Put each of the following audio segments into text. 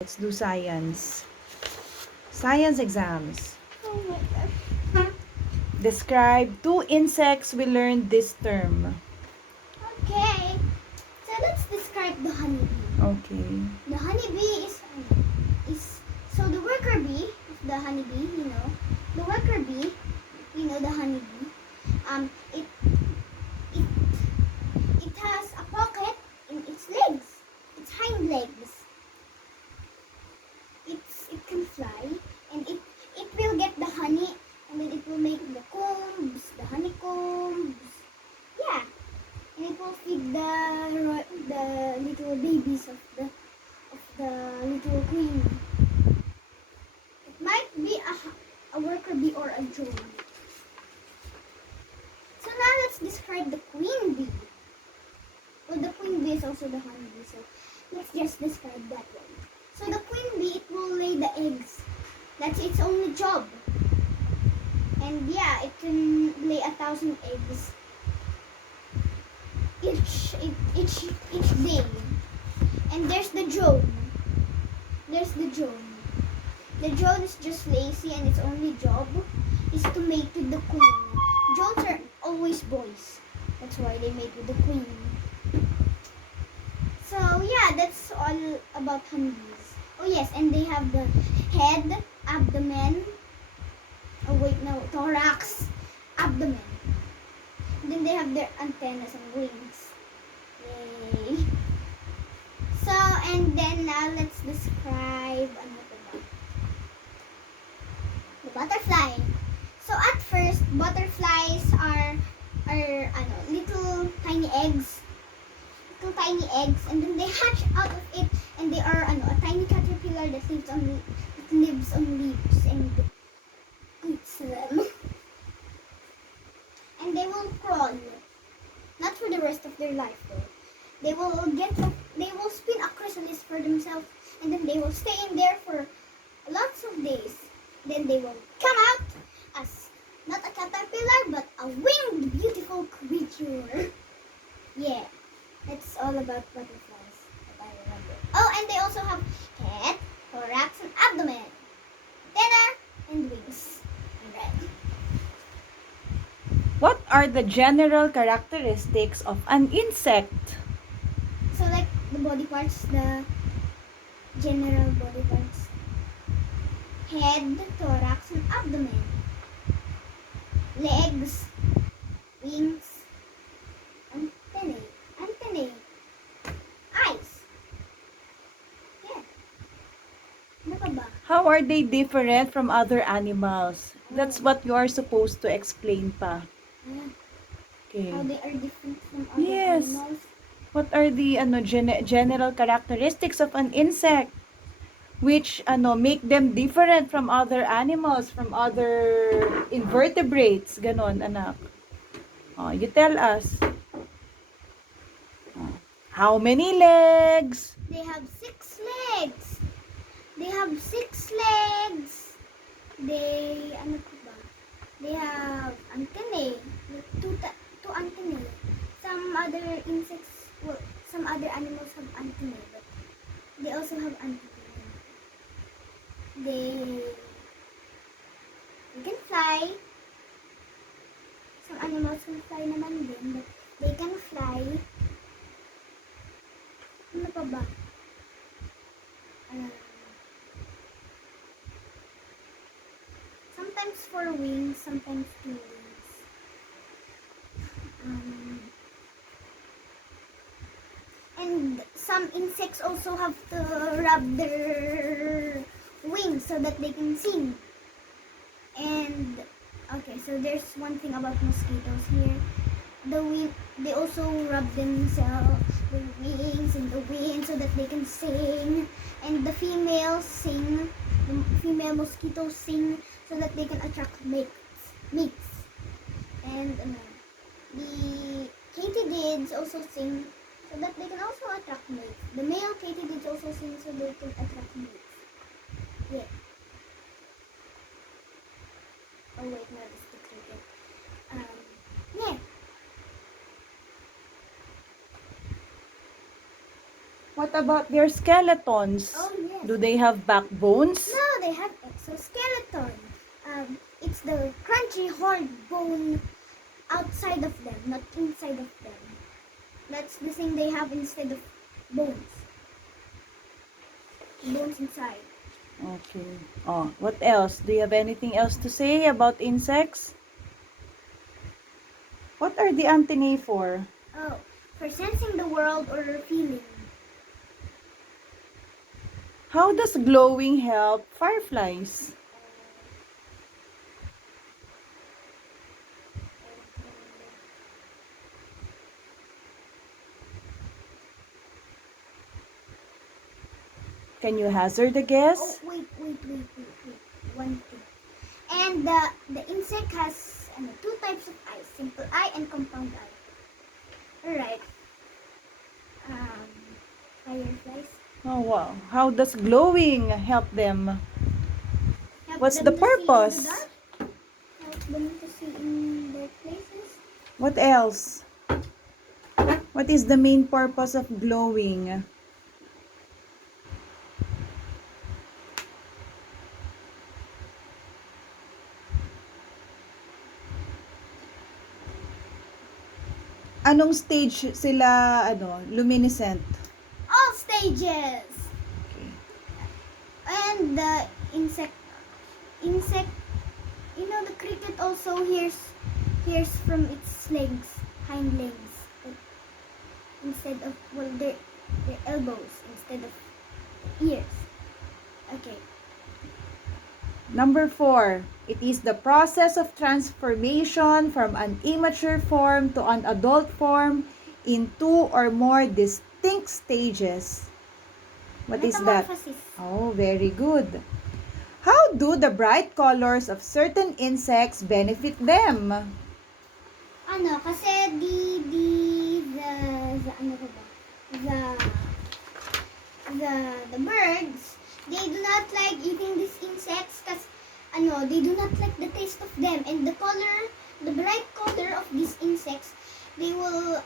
Let's do science. Science exams. Oh my gosh. Describe 2 insects we learned this term. Okay. So let's describe the honeybee. Okay. The honeybee is so the worker bee is the honeybee, The worker bee, the honeybee. It it it has a pocket in its legs, its hind legs. It can fly, and it will get the honey, and then it will make the combs, the honeycombs. Yeah, and it will feed the little babies of the little queen. It might be a worker bee or a drone. So now let's describe the queen bee. Well, the queen bee is also the honeybee, so let's just describe that one. So the queen bee, it will lay the eggs. That's its only job. And yeah, it can lay 1,000 eggs each day. And there's the drone. There's the drone. The drone is just lazy, and its only job is to mate with the queen. Drones are always boys. That's why they mate with the queen. So yeah, that's all about honeybees. Oh yes, and they have the head, abdomen. Oh wait, no, thorax, abdomen. And then they have their antennas and wings. Yay. So, and then now let's describe the butterfly. So at first, butterflies are little tiny eggs. Little tiny eggs, and then they hatch out of it, and they are a tiny caterpillar that lives on leaves and eats them. And they will crawl, not for the rest of their life though. They will spin a chrysalis for themselves, and then they will stay in there for lots of days. Then they will come out as not a caterpillar but a winged beautiful creature. Yeah, that's all about butterflies that I remember. Oh, and they also have head, thorax, and abdomen, antenna, and wings. Alright. What are the general characteristics of an insect? So like the body parts, the general body parts. Head, thorax, and abdomen. Legs, wings, antennae, eyes. Yeah. Ano pa ba? How are they different from other animals? That's what you are supposed to explain pa. Ah, Okay. how they are different from other Yes. animals. What are the general characteristics of an insect which make them different from other animals, from other invertebrates? Ganon, anak. Oh, you tell us. Oh. How many legs? They have 6 legs. They have 6 legs. Ano pa ba? They have antennae. Two antennae. Some other insects, well, some other animals have antennae, but they also have antennae. They can fly. Some animals can fly naman din, but they can fly. Ano pa ba? Sometimes 4 wings, sometimes 2 wings. And some insects also have to rub their wings so that they can sing. And okay, so there's one thing about mosquitoes here. They also rub themselves, their wings and the wind so that they can sing. And the females sing, the female mosquitoes sing so that they can attract mates. And the katydids also sing so that they can also attract mates. The male katydids also sing so they can attract mates. Yeah. Oh wait, no, that's the cricket. Yeah. What about their skeletons? Oh, yes. Do they have backbones? No, they have exoskeleton. It's the crunchy hard bone outside of them, not inside of them. That's the thing they have instead of bones. Bones inside. Okay. Oh, what else? Do you have anything else to say about insects? What are the antennae for? Oh, for sensing the world or feeling. How does glowing help fireflies? Can you hazard a Oh, guess? wait. One thing. And the insect has two types of eyes, simple eye and compound eye. Alright. Fireflies. Oh, wow. How does glowing help them? Help What's the them to see in the purpose? dark. Help them to see in dark places. What else? What is the main purpose of glowing? Anong stage sila, luminescent? All stages. Okay. And the insect, the cricket also hears from its legs, hind legs, but instead of their elbows instead of ears. Okay. Number 4, it is the process of transformation from an immature form to an adult form in 2 or more distinct stages. What is that? Metamorphosis. Oh, very good. How do the bright colors of certain insects benefit them? Kasi the birds, they do not like eating these insects because they do not like the taste of them, and the bright color of these insects, it will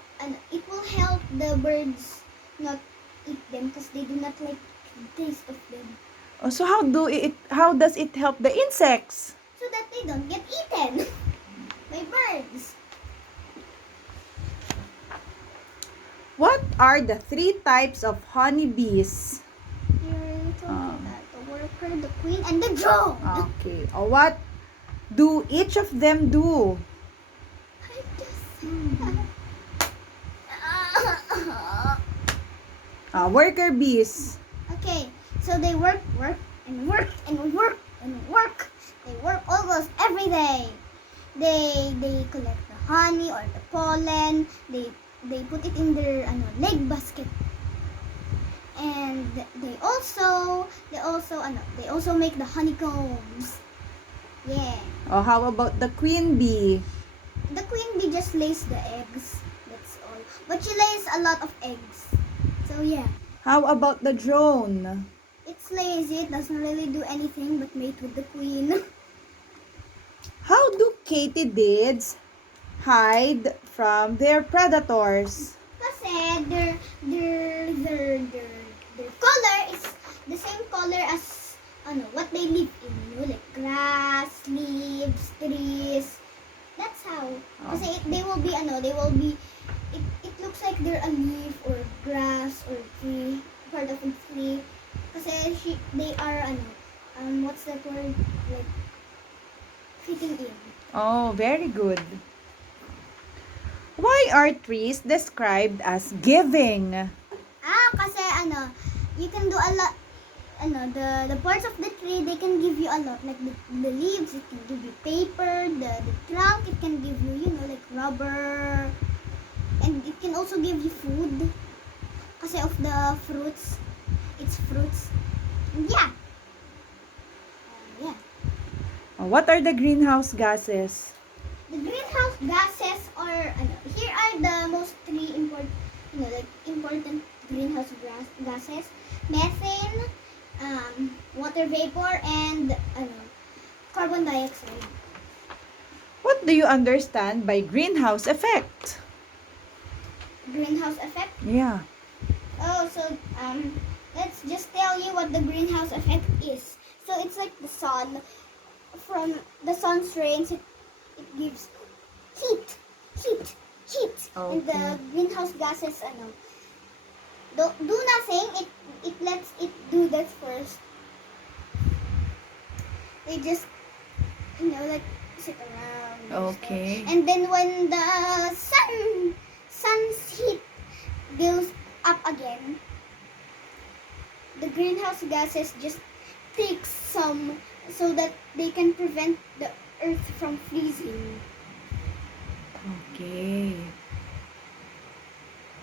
help the birds not eat them because they do not like the taste of them, Oh, so how does it help the insects? so that they don't get eaten by birds. What are the 3 types of honeybees? You already told me that. The worker, the queen, and the drone. Okay. What do each of them do? I just Worker bees. Okay, so they work, and work, and work, and work. They work almost every day. They collect the honey or the pollen. They put it in their leg basket. And they also make the honeycombs. Yeah. How about the queen bee? The queen bee just lays the eggs. That's all. But she lays a lot of eggs. So yeah. How about the drone? It's lazy. It doesn't really do anything but mate with the queen. How do katydids hide from their predators? Kasi their color is the same color as what they live in, like grass, leaves, trees. That's how. Kasi they will be it looks like they're a leaf or grass or tree, part of a tree. Kasi they are what's that word, like fitting in. Oh, very good. Why are trees described as giving? Kasi you can do a lot. The parts of the tree, they can give you a lot. Like the leaves, it can give you paper. The trunk, it can give you, like rubber. And it can also give you food. Kasi of the fruits. It's fruits. And yeah. Yeah. What are the greenhouse gases? The greenhouse gases are, here are the most three important greenhouse gases. Methane, water vapor, and carbon dioxide. What do you understand by greenhouse effect? Greenhouse effect? Yeah. Oh, so let's just tell you what the greenhouse effect is. So it's like the sun. From the sun's rays, it gives heat, heat, heat, and Okay. the greenhouse gases, don't do nothing. It lets it do that first. They just like sit around and stuff. Okay. And then when the sun's heat goes up again, the greenhouse gases just take some so that they can prevent the earth from freezing. Okay.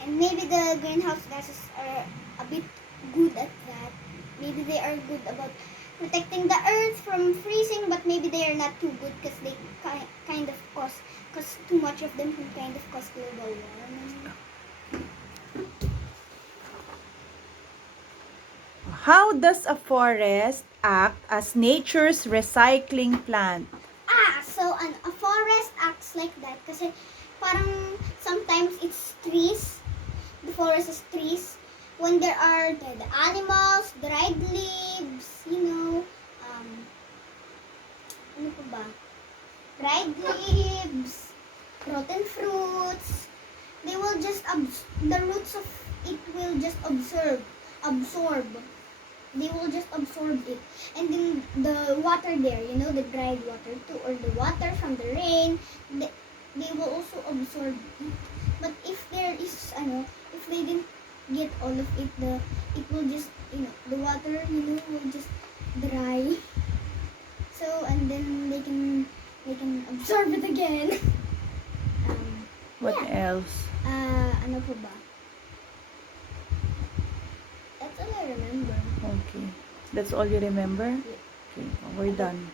And maybe the greenhouse gases are a bit good at that. Maybe they are good about protecting the earth from freezing, but maybe they are not too good because they kind of cause too much of them can kind of cause global warming. How does a forest act as nature's recycling plant? So a forest acts like that kasi parang sometimes it's trees. The forest is trees. When there are dead animals, dried leaves, ano pa ba? Dried leaves, rotten fruits, they will just the roots of it will just absorb. They will just absorb it, and then the water there, the dried water too, or the water from the rain, they will also absorb it. But if there is if they didn't get all of it, it will just the water will just dry. So and then they can absorb it again. What Yeah. else? Ano po ba? That's all I remember. Okay. That's all you remember? Yeah. Okay, we're done.